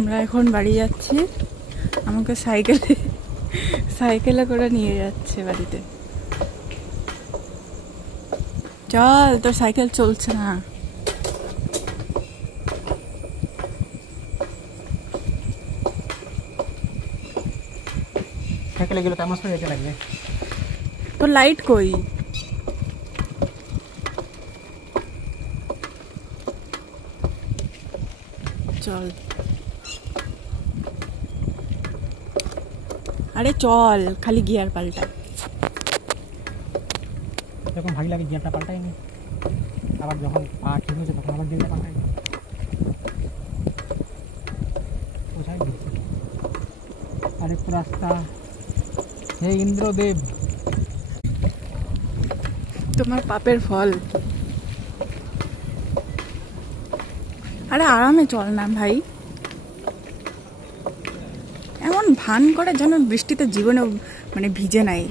আমরা এখন বাড়ি যাচ্ছি। আমাকে সাইকেলে করে নিয়ে যাচ্ছে বাড়িতে। চল, তোর সাইকেল চলছে না। সাইকেলে গেলে তামাশ করে যেতে লাগবে। তোর লাইট কই? চল, আরে চল, খালি গিয়ার পাল্টা। যখন ভারী লাগে গিয়ারটা পাল্টাই নি, আবার যখন পা ঠিক হয়েছে তখন আবার গিয়ারটা পাল্টাই। কোথায় গেছি? আরেকটু রাস্তা। হে ইন্দ্রদেব, তোমার পাপের ফল। আরে আরামে চল না ভাই, এমন ভান করে যেন বৃষ্টিতে জীবনে মানে ভিজে নাই।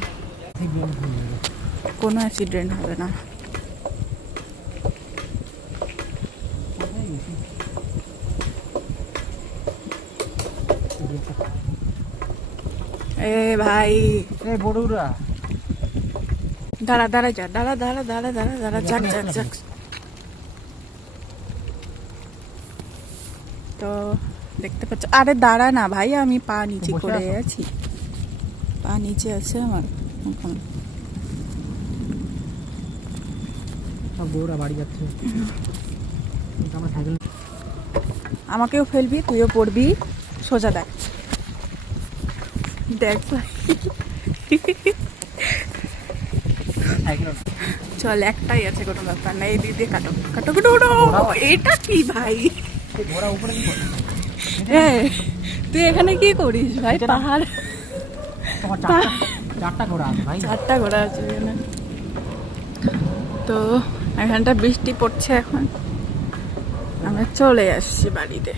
কোনো অ্যাক্সিডেন্ট হবে না। এ ভাই, এ বড়ুরা, দাঁড়া দাঁড়া যা, দাঁড়া দাঁড়া দাঁড়া দাঁড়া দাঁড়া, যাক যাক যাক। তো দেখতে পাচ্ছ, আরে দাঁড়া না ভাই, আমি পা নিচে করে আছি, পা নিচে আছে আমার এখন। সব বউরা বাড়ি যাচ্ছে। আমার সাইকেল, আমাকেও ফেলবি, তুইও পড়বি। সোজা দেখ, দেখ ভাই। সাইকেল চল, একটাই আছে, কোনো ব্যাপার না। এই দিক দিয়ে কাটো কাটো কাটো কাটো। এটা কি ভাই? ঘোড়া উপরে কি করে? তুই এখানে কি করিস ভাই? পাহাড়, তোমার চারটা ঘোড়া আছে ভাই। 4টা ঘোড়া আছে এখানে। তো এখানটা বৃষ্টি পড়ছে এখন, আমরা চলে আসছি বাড়িতে।